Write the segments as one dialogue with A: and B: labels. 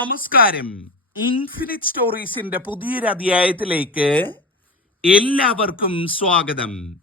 A: നമസ്കാരം. ഇൻഫിനിറ്റ് സ്റ്റോറീസിന്റെ പുതിയൊരു അധ്യായത്തിലേക്ക് എല്ലാവർക്കും സ്വാഗതം.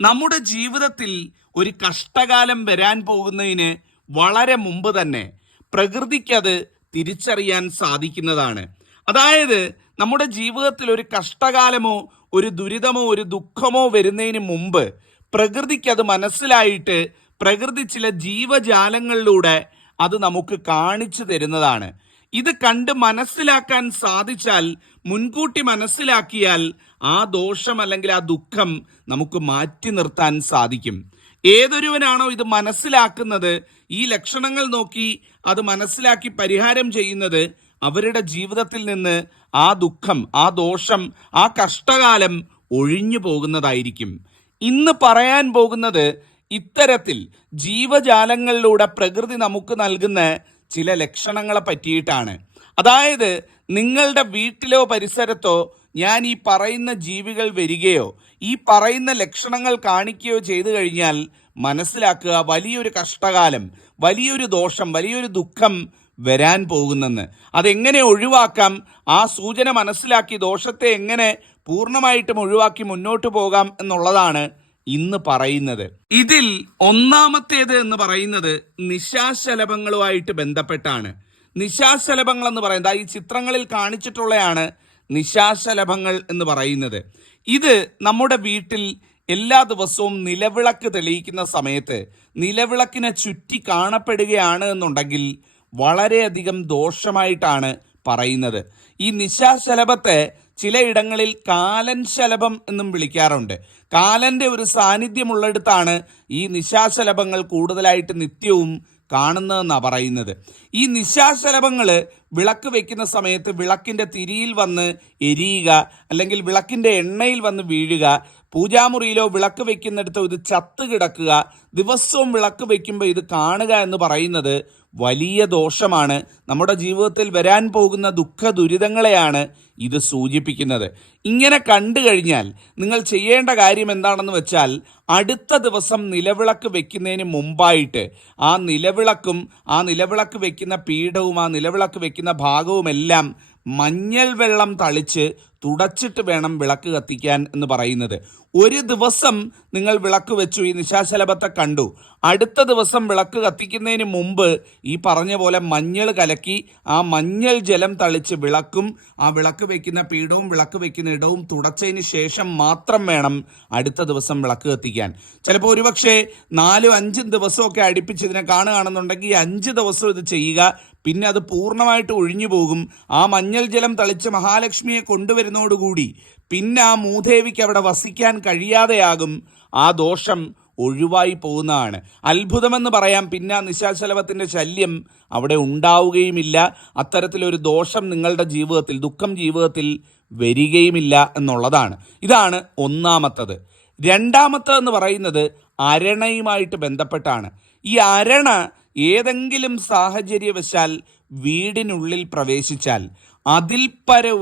A: നമ്മുടെ ജീവിതത്തിൽ ഒരു കഷ്ടകാലം വരാൻ പോകുന്നതിന് വളരെ മുമ്പ് തന്നെ പ്രകൃതിക്കത് തിരിച്ചറിയാൻ സാധിക്കുന്നതാണ്. അതായത് നമ്മുടെ ജീവിതത്തിൽ ഒരു കഷ്ടകാലമോ ഒരു ദുരിതമോ ഒരു ദുഃഖമോ വരുന്നതിന് മുമ്പ് പ്രകൃതിക്കത് മനസ്സിലായിട്ട് പ്രകൃതി ചില ജീവജാലങ്ങളിലൂടെ അത് നമുക്ക് കാണിച്ചു തരുന്നതാണ്. ഇത് കണ്ട് മനസ്സിലാക്കാൻ സാധിച്ചാൽ മുൻകൂട്ടി മനസ്സിലാക്കിയാൽ ആ ദോഷം അല്ലെങ്കിൽ ആ ദുഃഖം നമുക്ക് മാറ്റി നിർത്താൻ സാധിക്കും. ഏതൊരുവനാണോ ഇത് മനസ്സിലാക്കുന്നത് ഈ ലക്ഷണങ്ങൾ നോക്കി അത് മനസ്സിലാക്കി പരിഹാരം ചെയ്യുന്നത് അവരുടെ ജീവിതത്തിൽ നിന്ന് ആ ദുഃഖം ആ ദോഷം ആ കഷ്ടകാലം ഒഴിഞ്ഞു പോകുന്നതായിരിക്കും. ഇന്ന് പറയാൻ പോകുന്നത് ഇത്തരത്തിൽ ജീവജാലങ്ങളിലൂടെ പ്രകൃതി നമുക്ക് നൽകുന്ന ചില ലക്ഷണങ്ങളെ പറ്റിയിട്ടാണ്. അതായത് നിങ്ങളുടെ വീട്ടിലോ പരിസരത്തോ ഞാൻ ഈ പറയുന്ന ജീവികൾ വരികയോ ഈ പറയുന്ന ലക്ഷണങ്ങൾ കാണിക്കുകയോ ചെയ്തു കഴിഞ്ഞാൽ മനസ്സിലാക്കുക വലിയൊരു കഷ്ടകാലം വലിയൊരു ദോഷം വലിയൊരു ദുഃഖം വരാൻ പോകുന്നെന്ന്. അതെങ്ങനെ ഒഴിവാക്കാം? ആ സൂചന മനസ്സിലാക്കി ദോഷത്തെ എങ്ങനെ പൂർണമായിട്ടും ഒഴിവാക്കി മുന്നോട്ട് പോകാം എന്നുള്ളതാണ് ഇന്ന് പറയുന്നത്. ഇതിൽ ഒന്നാമത്തേത് എന്ന് പറയുന്നത് നിശാശലഭങ്ങളുമായിട്ട് ബന്ധപ്പെട്ടാണ്. നിശാശലഭങ്ങൾ എന്ന് പറയുന്നത് ഈ ചിത്രങ്ങളിൽ കാണിച്ചിട്ടുള്ളതാണ് നിശാശലഭങ്ങൾ എന്ന് പറയുന്നത്. ഇത് നമ്മുടെ വീട്ടിൽ എല്ലാ ദിവസവും നിലവിളക്ക് തെളിയിക്കുന്ന സമയത്ത് നിലവിളക്കിനെ ചുറ്റി കാണപ്പെടുകയാണ് എന്നുണ്ടെങ്കിൽ വളരെയധികം ദോഷമായിട്ടാണ് പറയുന്നത്. ഈ നിശാശലഭത്തെ ചിലയിടങ്ങളിൽ കാലൻ ശലഭം എന്നും വിളിക്കാറുണ്ട്. കാലന്റെ ഒരു സാന്നിധ്യമുള്ളിടത്താണ് ഈ നിശാശലഭങ്ങൾ കൂടുതലായിട്ട് നിത്യവും കാണുന്നതെന്നാണ് പറയുന്നത്. ഈ നിശാശലഭങ്ങൾ വിളക്ക് വെക്കുന്ന സമയത്ത് വിളക്കിന്റെ തിരിയിൽ വന്ന് എരിയുക അല്ലെങ്കിൽ വിളക്കിന്റെ എണ്ണയിൽ വന്ന് വീഴുക പൂജാമുറിയിലോ വിളക്ക് വെക്കുന്നിടത്തോ ഇത് ചത്ത് കിടക്കുക ദിവസവും വിളക്ക് വെക്കുമ്പോൾ ഇത് കാണുക എന്ന് പറയുന്നത് വലിയ ദോഷമാണ് നമ്മുടെ ജീവിതത്തിൽ വരാൻ പോകുന്ന ദുഃഖ ദുരിതങ്ങളെയാണ് ഇത് സൂചിപ്പിക്കുന്നത്. ഇങ്ങനെ കണ്ടു കഴിഞ്ഞാൽ നിങ്ങൾ ചെയ്യേണ്ട കാര്യം എന്താണെന്ന് വെച്ചാൽ അടുത്ത ദിവസം നിലവിളക്ക് വെക്കുന്നതിന് മുമ്പായിട്ട് ആ നിലവിളക്കും ആ നിലവിളക്ക് വെക്കുന്ന പീഠവും ആ നിലവിളക്ക് വെക്കുന്ന ഭാഗവുമെല്ലാം മഞ്ഞൾ വെള്ളം തളിച്ച് തുടച്ചിട്ട് വേണം വിളക്ക് കത്തിക്കാൻ എന്ന് പറയുന്നത്. ഒരു ദിവസം നിങ്ങൾ വിളക്ക് വെച്ചു ഈ നിശാശലഭത്തെ കണ്ടു. അടുത്ത ദിവസം വിളക്ക് കത്തിക്കുന്നതിന് മുമ്പ് ഈ പറഞ്ഞ പോലെ മഞ്ഞൾ കലക്കി ആ മഞ്ഞൾ ജലം തളിച്ച് വിളക്കും ആ വിളക്ക് വെക്കുന്ന പീഠവും വിളക്ക് വെക്കുന്ന ഇടവും തുടച്ചതിന് ശേഷം മാത്രം വേണം അടുത്ത ദിവസം വിളക്ക് കത്തിക്കാൻ. ചിലപ്പോൾ ഒരുപക്ഷെ നാലും അഞ്ചും ദിവസമൊക്കെ അടുപ്പിച്ച് ഇതിനെ കാണുകയാണെന്നുണ്ടെങ്കിൽ അഞ്ച് ദിവസം ഇത് ചെയ്യുക പിന്നെ അത് പൂർണമായിട്ട് ഒഴിഞ്ഞു പോകും. ആ മഞ്ഞൾ ജലം തളിച്ച് മഹാലക്ഷ്മിയെ കൊണ്ടുവരുന്നതോടുകൂടി പിന്നെ ആ മൂദേവിക്ക് അവിടെ വസിക്കാൻ കഴിയാതെയാകും. ആ ദോഷം ഒഴിവായി പോകുന്നതാണ്. അത്ഭുതമെന്ന് പറയാം. പിന്നെ ആ നിശാശലഭത്തിന്റെ ശല്യം അവിടെ ഉണ്ടാവുകയുമില്ല. അത്തരത്തിലൊരു ദോഷം നിങ്ങളുടെ ജീവിതത്തിൽ ദുഃഖം ജീവിതത്തിൽ വരികയുമില്ല എന്നുള്ളതാണ്. ഇതാണ് ഒന്നാമത്തത്. രണ്ടാമത്തതെന്ന് പറയുന്നത് അരണയുമായിട്ട് ബന്ധപ്പെട്ടാണ്. ഈ അരണ ഏതെങ്കിലും സാഹചര്യവശാൽ വീടിനുള്ളിൽ പ്രവേശിച്ചാൽ അതിൽ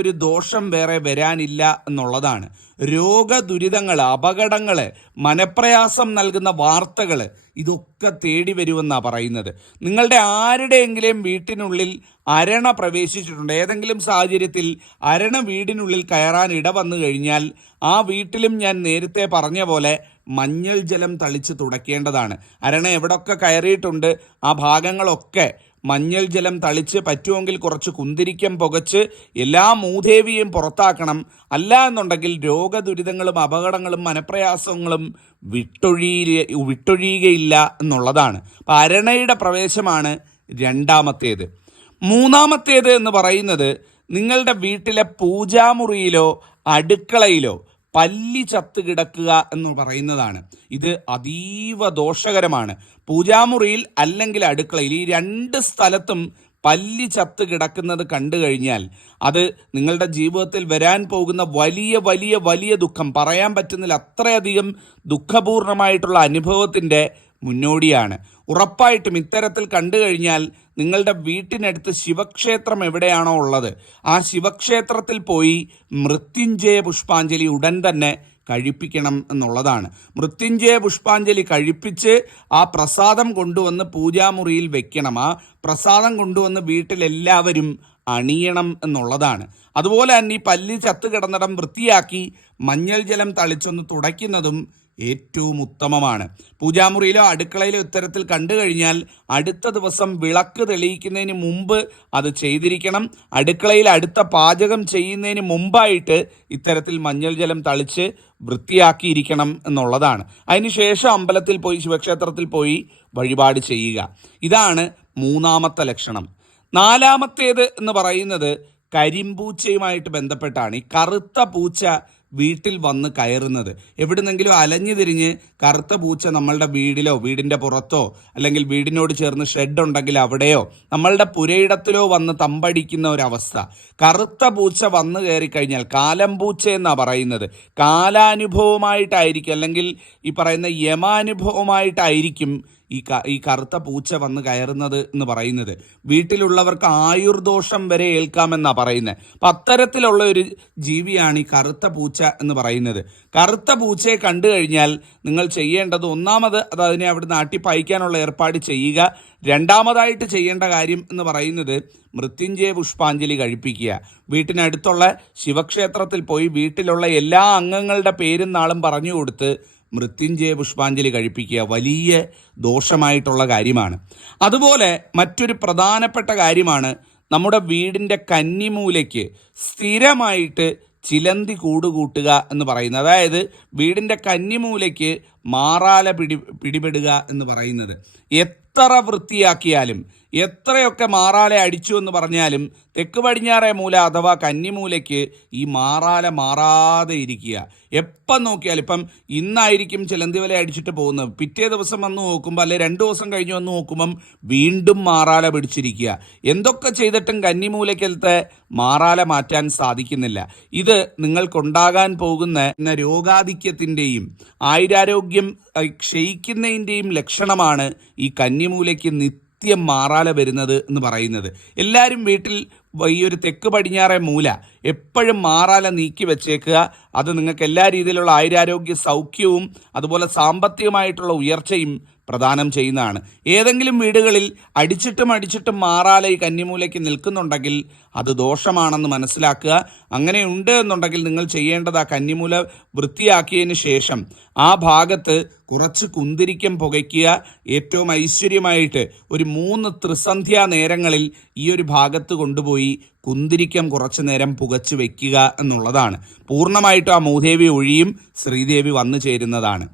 A: ഒരു ദോഷം വേറെ വരാനില്ല എന്നുള്ളതാണ്. രോഗദുരിതങ്ങൾ അപകടങ്ങൾ മനപ്രയാസം നൽകുന്ന വാർത്തകൾ ഇതൊക്കെ തേടി വരുമെന്നാണ് പറയുന്നത്. നിങ്ങളുടെ ആരുടെയെങ്കിലും വീട്ടിനുള്ളിൽ അരണ പ്രവേശിച്ചിട്ടുണ്ട്. ഏതെങ്കിലും സാഹചര്യത്തിൽ അരണ വീടിനുള്ളിൽ കയറാൻ ഇട വന്നു കഴിഞ്ഞാൽ ആ വീട്ടിലും ഞാൻ നേരത്തെ പറഞ്ഞ പോലെ മഞ്ഞൾ ജലം തളിച്ച് തുടയ്ക്കേണ്ടതാണ് അരണ എവിടൊക്കെ കയറിയിട്ടുണ്ട് ആ ഭാഗങ്ങളൊക്കെ മഞ്ഞൾ ജലം തളിച്ച് പറ്റുമെങ്കിൽ കുറച്ച് കുന്തിരിക്കം പുകച്ച് എല്ലാ മൂദേവിയും പുറത്താക്കണം. അല്ല എന്നുണ്ടെങ്കിൽ രോഗദുരിതങ്ങളും അപകടങ്ങളും മനപ്രയാസങ്ങളും വിട്ടൊഴി വിട്ടൊഴിയുകയില്ല എന്നുള്ളതാണ്. അപ്പം അരണയുടെ പ്രവേശമാണ് രണ്ടാമത്തേത്. മൂന്നാമത്തേത് എന്ന് പറയുന്നത് നിങ്ങളുടെ വീട്ടിലെ പൂജാമുറിയിലോ അടുക്കളയിലോ പല്ലി ചത്ത് കിടക്കുക എന്ന് പറയുന്നതാണ്. ഇത് അതീവ ദോഷകരമാണ്. പൂജാമുറിയിൽ അല്ലെങ്കിൽ അടുക്കളയിൽ ഈ രണ്ട് സ്ഥലത്തും പല്ലി ചത്ത് കിടക്കുന്നത് കണ്ടു കഴിഞ്ഞാൽ അത് നിങ്ങളുടെ ജീവിതത്തിൽ വരാൻ പോകുന്ന വലിയ വലിയ വലിയ ദുഃഖം. പറയാൻ പറ്റുന്നില്ല അത്രയധികം ദുഃഖപൂർണമായിട്ടുള്ള അനുഭവത്തിന്റെ മുന്നോടിയാണ്. ഉറപ്പായിട്ടും ഇത്തരത്തിൽ കണ്ടു കഴിഞ്ഞാൽ നിങ്ങളുടെ വീട്ടിനടുത്ത് ശിവക്ഷേത്രം എവിടെയാണോ ഉള്ളത് ആ ശിവക്ഷേത്രത്തിൽ പോയി മൃത്യുഞ്ജയ പുഷ്പാഞ്ജലി ഉടൻ തന്നെ കഴിപ്പിക്കണം എന്നുള്ളതാണ്. മൃത്യുഞ്ജയ പുഷ്പാഞ്ജലി കഴിപ്പിച്ച് ആ പ്രസാദം കൊണ്ടുവന്ന് പൂജാമുറിയിൽ വെക്കണം. ആ പ്രസാദം കൊണ്ടുവന്ന് വീട്ടിലെല്ലാവരും അണിയണം എന്നുള്ളതാണ്. അതുപോലെ തന്നെ ഈ പല്ലി ചത്തു കിടന്നിടം വൃത്തിയാക്കി മഞ്ഞൾ ജലം തളിച്ചൊന്ന് തുടയ്ക്കുന്നതും ഏറ്റവും ഉത്തമമാണ്. പൂജാമുറിയിലോ അടുക്കളയിലോ ഇത്തരത്തിൽ കണ്ടു കഴിഞ്ഞാൽ അടുത്ത ദിവസം വിളക്ക് തെളിയിക്കുന്നതിന് മുമ്പ് അത് ചെയ്തിരിക്കണം. അടുക്കളയിൽ അടുത്ത പാചകം ചെയ്യുന്നതിന് മുമ്പായിട്ട് ഇത്തരത്തിൽ മഞ്ഞൾ ജലം തളിച്ച് വൃത്തിയാക്കിയിരിക്കണം എന്നുള്ളതാണ്. അതിനുശേഷം അമ്പലത്തിൽ പോയി ശിവക്ഷേത്രത്തിൽ പോയി വഴിപാട് ചെയ്യുക. ഇതാണ് മൂന്നാമത്തെ ലക്ഷണം. നാലാമത്തേത് എന്ന് പറയുന്നത് കരിമ്പൂച്ചയുമായിട്ട് ബന്ധപ്പെട്ടാണ്. ഈ കറുത്ത പൂച്ച വീട്ടിൽ വന്ന് കയറുന്നത്. എവിടുന്നെങ്കിലും അലഞ്ഞു തിരിഞ്ഞ് കറുത്ത പൂച്ച നമ്മളുടെ വീടിലോ വീടിന്റെ പുറത്തോ അല്ലെങ്കിൽ വീടിനോട് ചേർന്ന് ഷെഡ് ഉണ്ടെങ്കിൽ അവിടെയോ നമ്മളുടെ പുരയിടത്തിലോ വന്ന് തമ്പടിക്കുന്ന ഒരവസ്ഥ. കറുത്ത പൂച്ച വന്നു കയറി കഴിഞ്ഞാൽ കാലം പൂച്ച എന്നാ പറയുന്നത്. കാലാനുഭവമായിട്ടായിരിക്കും അല്ലെങ്കിൽ ഈ പറയുന്ന യമാനുഭവമായിട്ടായിരിക്കും ഈ ഈ കറുത്ത പൂച്ച വന്ന് കയറുന്നത് എന്ന് പറയുന്നത്. വീട്ടിലുള്ളവർക്ക് ആയുർദോഷം വരെ ഏൽക്കാമെന്നാണ് പറയുന്നത് അപ്പം അത്തരത്തിലുള്ള ഒരു ജീവിയാണ് ഈ കറുത്ത പൂച്ച എന്ന് പറയുന്നത്. കറുത്ത പൂച്ചയെ കണ്ടു കഴിഞ്ഞാൽ നിങ്ങൾ ചെയ്യേണ്ടത് ഒന്നാമത് അത് അതിനെ അവിടെ നാട്ടി പായിക്കാനുള്ള ഏർപ്പാട് ചെയ്യുക. രണ്ടാമതായിട്ട് ചെയ്യേണ്ട കാര്യം എന്ന് പറയുന്നത് മൃത്യുഞ്ജയ പുഷ്പാഞ്ജലി കഴിപ്പിക്കുക. വീട്ടിനടുത്തുള്ള ശിവക്ഷേത്രത്തിൽ പോയി വീട്ടിലുള്ള എല്ലാ അംഗങ്ങളുടെ പേരും നാളും പറഞ്ഞു കൊടുത്ത് മൃത്യുഞ്ജയ പുഷ്പാഞ്ജലി കഴിപ്പിക്കുക വലിയ ദോഷമായിട്ടുള്ള കാര്യമാണ്. അതുപോലെ മറ്റൊരു പ്രധാനപ്പെട്ട കാര്യമാണ് നമ്മുടെ വീടിന്റെ കന്നിമൂലയ്ക്ക് സ്ഥിരമായിട്ട് ചിലന്തി കൂടുകൂട്ടുക എന്ന് പറയുന്നത്. അതായത് വീടിന്റെ കന്നിമൂലയ്ക്ക് മാറാല പിടി പിടിപെടുക എന്ന് പറയുന്നത്. എത്ര വൃത്തിയാക്കിയാലും എത്രയൊക്കെ മാറാലെ അടിച്ചു എന്ന് പറഞ്ഞാലും തെക്ക് പടിഞ്ഞാറേ മൂല അഥവാ കന്നിമൂലയ്ക്ക് ഈ മാറാല മാറാതെ ഇരിക്കുക. എപ്പം നോക്കിയാലും ഇപ്പം ഇന്നായിരിക്കും ചിലന്തി വല അടിച്ചിട്ട് പോകുന്നത്. പിറ്റേ ദിവസം വന്ന് നോക്കുമ്പോൾ അല്ലെ രണ്ട് ദിവസം കഴിഞ്ഞ് വന്ന് നോക്കുമ്പം വീണ്ടും മാറാല പിടിച്ചിരിക്കുക. എന്തൊക്കെ ചെയ്തിട്ടും കന്നിമൂലയ്ക്കലത്തെ മാറാല മാറ്റാൻ സാധിക്കുന്നില്ല. ഇത് നിങ്ങൾക്കുണ്ടാകാൻ പോകുന്ന രോഗാധിക്യത്തിന്റെയും ആയുരാരോഗ്യം ക്ഷയിക്കുന്നതിന്റെയും ലക്ഷണമാണ് ഈ കന്നിമൂലയ്ക്ക് നിത്യം മാറാല വരുന്നത് എന്ന് പറയുന്നത്. എല്ലാവരും വീട്ടിൽ ഈ ഒരു തെക്ക് പടിഞ്ഞാറെ മൂല എപ്പോഴും മാറാല നീക്കി വെച്ചേക്കുക. അത് നിങ്ങൾക്ക് എല്ലാ രീതിയിലുള്ള ആയുരാരോഗ്യ സൗഖ്യവും അതുപോലെ സാമ്പത്തികമായിട്ടുള്ള ഉയർച്ചയും പ്രദാനം ചെയ്യുന്നതാണ്. ഏതെങ്കിലും വീടുകളിൽ അടിച്ചിട്ടും അടിച്ചിട്ടും മാറാല ഈ കന്നിമൂലയ്ക്ക് നിൽക്കുന്നുണ്ടെങ്കിൽ അത് ദോഷമാണെന്ന് മനസ്സിലാക്കുക. അങ്ങനെ ഉണ്ട് എന്നുണ്ടെങ്കിൽ നിങ്ങൾ ചെയ്യേണ്ടത് ആ കന്നിമൂല വൃത്തിയാക്കിയതിന് ശേഷം ആ ഭാഗത്ത് കുറച്ച് കുന്തിരിക്കം പുകയ്ക്കുക. ഏറ്റവും ഐശ്വര്യമായിട്ട് ഒരു മൂന്ന് ത്രിസന്ധ്യാ നേരങ്ങളിൽ ഈ ഒരു ഭാഗത്ത് കൊണ്ടുപോയി കുന്തിരിക്കം കുറച്ച് നേരം പുകച്ചു വയ്ക്കുക എന്നുള്ളതാണ്. പൂർണമായിട്ടും ആ മൂദേവി ഒഴിയും ശ്രീദേവി വന്നു ചേരുന്നതാണ്.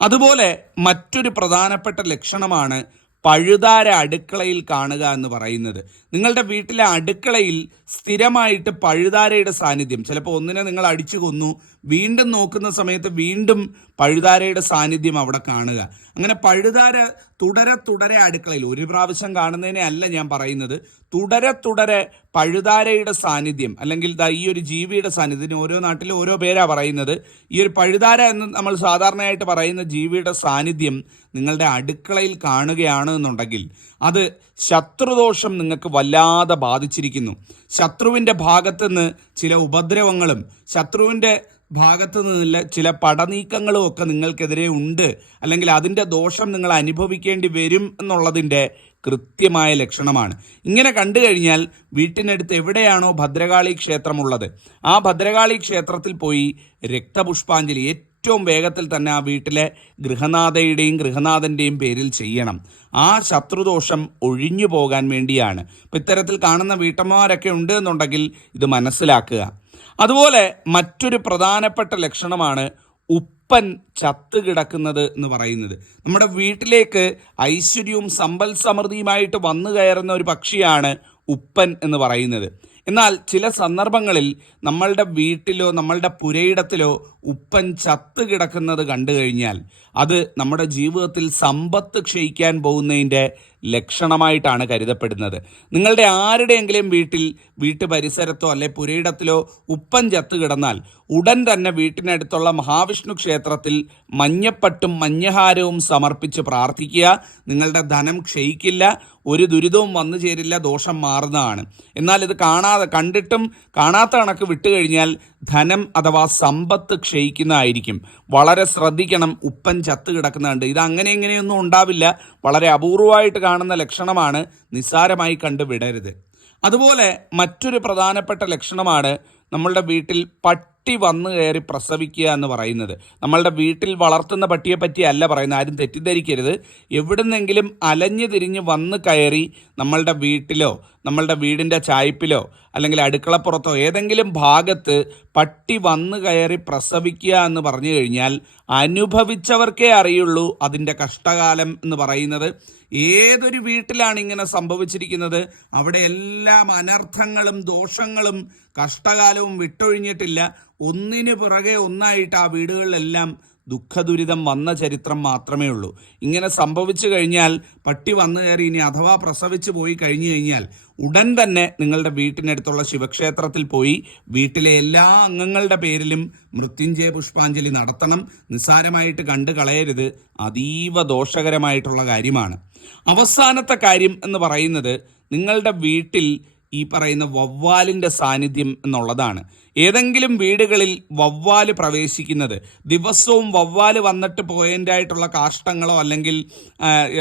A: അതുപോലെ മറ്റൊരു പ്രധാനപ്പെട്ട ലക്ഷണമാണ് പഴുതാര അടുക്കളയിൽ കാണുക എന്ന് പറയുന്നത്. നിങ്ങളുടെ വീട്ടിലെ അടുക്കളയിൽ സ്ഥിരമായിട്ട് പഴുതാരയുടെ സാന്നിധ്യം ചിലപ്പോൾ ഒന്നിനെ നിങ്ങൾ അടിച്ചു കൊന്നു വീണ്ടും നോക്കുന്ന സമയത്ത് വീണ്ടും പഴുതാരയുടെ സാന്നിധ്യം അവിടെ കാണുക. അങ്ങനെ പഴുതാര തുടരെ തുടരെ അടുക്കളയിൽ ഒരു പ്രാവശ്യം കാണുന്നതിനെ അല്ല ഞാൻ പറയുന്നത് തുടരെ തുടരെ പഴുതാരയുടെ സാന്നിധ്യം അല്ലെങ്കിൽ ഈ ഒരു ജീവിയുടെ സാന്നിധ്യം ഓരോ നാട്ടിലും ഓരോ പേരാ പറയുന്നത് ഈ ഒരു പഴുതാര എന്ന് നമ്മൾ സാധാരണയായിട്ട് പറയുന്ന ജീവിയുടെ സാന്നിധ്യം നിങ്ങളുടെ അടുക്കളയിൽ കാണുകയാണ് എന്നുണ്ടെങ്കിൽ അത് ശത്രുദോഷം നിങ്ങൾക്ക് വല്ലാതെ ബാധിച്ചിരിക്കുന്നു. ശത്രുവിന്റെ ഭാഗത്തുനിന്ന് ചില ഉപദ്രവങ്ങളും ശത്രുവിന്റെ ഭാഗത്തു നിന്നുള്ള ചില പടനീക്കങ്ങളും ഒക്കെ നിങ്ങൾക്കെതിരെ ഉണ്ട്. അല്ലെങ്കിൽ അതിന്റെ ദോഷം നിങ്ങൾ അനുഭവിക്കേണ്ടി വരും എന്നുള്ളതിന്റെ കൃത്യമായ ലക്ഷണമാണ്. ഇങ്ങനെ കണ്ടു കഴിഞ്ഞാൽ വീട്ടിനടുത്ത് എവിടെയാണോ ഭദ്രകാളി ക്ഷേത്രമുള്ളത്. ആ ഭദ്രകാളി ക്ഷേത്രത്തിൽ പോയി രക്തപുഷ്പാഞ്ജലി ഏറ്റവും വേഗത്തിൽ തന്നെ ആ വീട്ടിലെ ഗൃഹനാഥയുടെയും ഗൃഹനാഥന്റെയും പേരിൽ ചെയ്യണം. ആ ശത്രുദോഷം ഒഴിഞ്ഞു പോകാൻ വേണ്ടിയാണ്. ഇപ്പം ഇത്തരത്തിൽ കാണുന്ന വീട്ടമ്മമാരൊക്കെ ഉണ്ട് എന്നുണ്ടെങ്കിൽ ഇത് മനസ്സിലാക്കുക. അതുപോലെ മറ്റൊരു പ്രധാനപ്പെട്ട ലക്ഷണമാണ് ഉപ്പൻ ചത്ത് കിടക്കുന്നത് എന്ന് പറയുന്നത്. നമ്മുടെ വീട്ടിലേക്ക് ഐശ്വര്യവും സമ്പൽ സമൃദ്ധിയുമായിട്ട് വന്നു കയറുന്ന ഒരു പക്ഷിയാണ് ഉപ്പൻ എന്ന് പറയുന്നത്. എന്നാൽ ചില സന്ദർഭങ്ങളിൽ നമ്മളുടെ വീട്ടിലോ നമ്മളുടെ പുരയിടത്തിലോ ഉപ്പൻ ചത്ത് കിടക്കുന്നത് കണ്ടു കഴിഞ്ഞാൽ അത് നമ്മുടെ ജീവിതത്തിൽ സമ്പത്ത് ക്ഷയിക്കാൻ പോകുന്നതിന്റെ ലക്ഷണമായിട്ടാണ് കരുതപ്പെടുന്നത്. നിങ്ങളുടെ ആരുടെയെങ്കിലും വീട്ടിൽ വീട്ടു പരിസരത്തോ അല്ലെ പുരയിടത്തിലോ ഉപ്പൻ ചത്ത് കിടന്നാൽ ഉടൻ തന്നെ വീട്ടിനടുത്തുള്ള മഹാവിഷ്ണു ക്ഷേത്രത്തിൽ മഞ്ഞപ്പട്ടും മഞ്ഞഹാരവും സമർപ്പിച്ച് പ്രാർത്ഥിക്കുക. നിങ്ങളുടെ ധനം ക്ഷയിക്കില്ല ഒരു ദുരിതവും വന്നു ചേരില്ല ദോഷം മാറുന്നതാണ്. എന്നാൽ ഇത് കാണാതെ കണ്ടിട്ടും കാണാത്ത കണക്ക് വിട്ടുകഴിഞ്ഞാൽ ധനം അഥവാ സമ്പത്ത് ക്ഷയിക്കുന്നതായിരിക്കും. വളരെ ശ്രദ്ധിക്കണം ഉപ്പൻ ചത്ത് കിടക്കുന്നുണ്ട്. ഇത് അങ്ങനെ ഇങ്ങനെയൊന്നും ഉണ്ടാവില്ല. വളരെ അപൂർവമായിട്ട് കാണുന്ന ലക്ഷണമാണ് നിസ്സാരമായി കണ്ടു വിടരുത്. അതുപോലെ മറ്റൊരു പ്രധാനപ്പെട്ട ലക്ഷണമാണ് നമ്മളുടെ വീട്ടിൽ പട്ടി വന്നു കയറി പ്രസവിക്കുക എന്ന് പറയുന്നത്. നമ്മളുടെ വീട്ടിൽ വളർത്തുന്ന പട്ടിയെ പറ്റി അല്ല പറയുന്നത്. ആരും തെറ്റിദ്ധരിക്കരുത്. എവിടുന്നെങ്കിലും അലഞ്ഞു തിരിഞ്ഞ് വന്ന് കയറി നമ്മളുടെ വീട്ടിലോ നമ്മളുടെ വീടിന്റെ ചായ്പിലോ അല്ലെങ്കിൽ അടുക്കളപ്പുറത്തോ ഏതെങ്കിലും ഭാഗത്ത് പട്ടി വന്നു കയറി പ്രസവിക്കുക എന്ന് പറഞ്ഞു കഴിഞ്ഞാൽ അനുഭവിച്ചവർക്കേ അറിയുള്ളൂ അതിന്റെ കഷ്ടകാലം എന്ന് പറയുന്നത്. ഏതൊരു വീട്ടിലാണ് ഇങ്ങനെ സംഭവിച്ചിരിക്കുന്നത്? അവിടെ എല്ലാം അനർത്ഥങ്ങളും ദോഷങ്ങളും കഷ്ടകാലവും വിട്ടൊഴിഞ്ഞിട്ടില്ല. ഒന്നിനു പുറകെ ഒന്നായിട്ട് ആ വീടുകളിലെല്ലാം ദുഃഖദുരിതം വന്ന ചരിത്രം മാത്രമേ ഉള്ളൂ. ഇങ്ങനെ സംഭവിച്ചു കഴിഞ്ഞാൽ പട്ടി വന്നു കയറി ഇനി അഥവാ പ്രസവിച്ചു പോയി കഴിഞ്ഞു കഴിഞ്ഞാൽ ഉടൻ തന്നെ നിങ്ങളുടെ വീട്ടിനടുത്തുള്ള ശിവക്ഷേത്രത്തിൽ പോയി വീട്ടിലെ എല്ലാ അംഗങ്ങളുടെ പേരിലും മൃത്യുഞ്ജയ പുഷ്പാഞ്ജലി നടത്തണം. നിസ്സാരമായിട്ട് കണ്ടു കളയരുത്. അതീവ ദോഷകരമായിട്ടുള്ള കാര്യമാണ്. അവസാനത്തെ കാര്യം എന്ന് പറയുന്നത് നിങ്ങളുടെ വീട്ടിൽ ഈ പറയുന്ന വവ്വാലിന്റെ സാന്നിധ്യം എന്നുള്ളതാണ്. ഏതെങ്കിലും വീടുകളിൽ വവ്വാൽ പ്രവേശിക്കുന്നത് ദിവസവും വവ്വാൽ വന്നിട്ട് പോയതിന്റെ ആയിട്ടുള്ള കാഷ്ടങ്ങളോ അല്ലെങ്കിൽ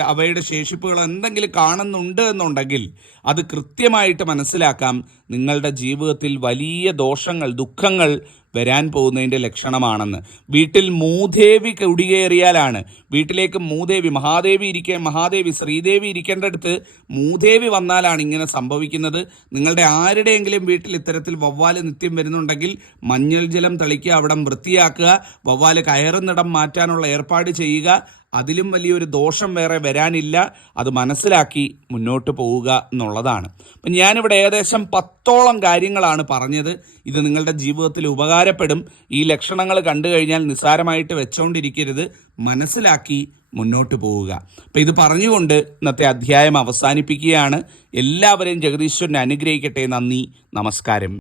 A: അവയുടെ ശേഷിപ്പുകളോ എന്തെങ്കിലും കാണുന്നുണ്ട് എന്നുണ്ടെങ്കിൽ അത് കൃത്യമായിട്ട് മനസ്സിലാക്കാം. നിങ്ങളുടെ ജീവിതത്തിൽ വലിയ ദോഷങ്ങൾ ദുഃഖങ്ങൾ വരാൻ പോകുന്നതിന്റെ ലക്ഷണമാണെന്ന്. വീട്ടിൽ മൂദേവി കുടികേറിയാലാണ് വീട്ടിലേക്ക് മൂദേവി മഹാദേവി ഇരിക്കാൻ മഹാദേവി ശ്രീദേവി ഇരിക്കേണ്ടടുത്ത് മൂദേവി വന്നാലാണ് ഇങ്ങനെ സംഭവിക്കുന്നത്. നിങ്ങളുടെ ആരുടെയെങ്കിലും വീട്ടിൽ ഇത്തരത്തിൽ വവ്വാൽ നിത്യം വരുന്നുണ്ടെങ്കിൽ മഞ്ഞൾ ജലം തളിക്കുക അവിടം വൃത്തിയാക്കുക വവ്വാൽ കയറുന്നിടം മാറ്റാനുള്ള ഏർപ്പാട് ചെയ്യുക. അതിലും വലിയൊരു ദോഷം വേറെ വരാനില്ല. അത് മനസ്സിലാക്കി മുന്നോട്ട് പോവുക എന്നുള്ളതാണ്. അപ്പം ഞാനിവിടെ ഏകദേശം പത്തോളം കാര്യങ്ങളാണ് പറഞ്ഞത്. ഇത് നിങ്ങളുടെ ജീവിതത്തിൽ ഉപകാരപ്പെടും. ഈ ലക്ഷണങ്ങൾ കണ്ടു കഴിഞ്ഞാൽ നിസ്സാരമായിട്ട് വെച്ചുകൊണ്ടിരിക്കരുത് മനസ്സിലാക്കി മുന്നോട്ട് പോവുക. അപ്പം ഇത് പറഞ്ഞുകൊണ്ട് ഇന്നത്തെ അധ്യായം അവസാനിപ്പിക്കുകയാണ്. എല്ലാവരെയും ജഗദീശ്വരനെ അനുഗ്രഹിക്കട്ടെ. നന്ദി. നമസ്കാരം.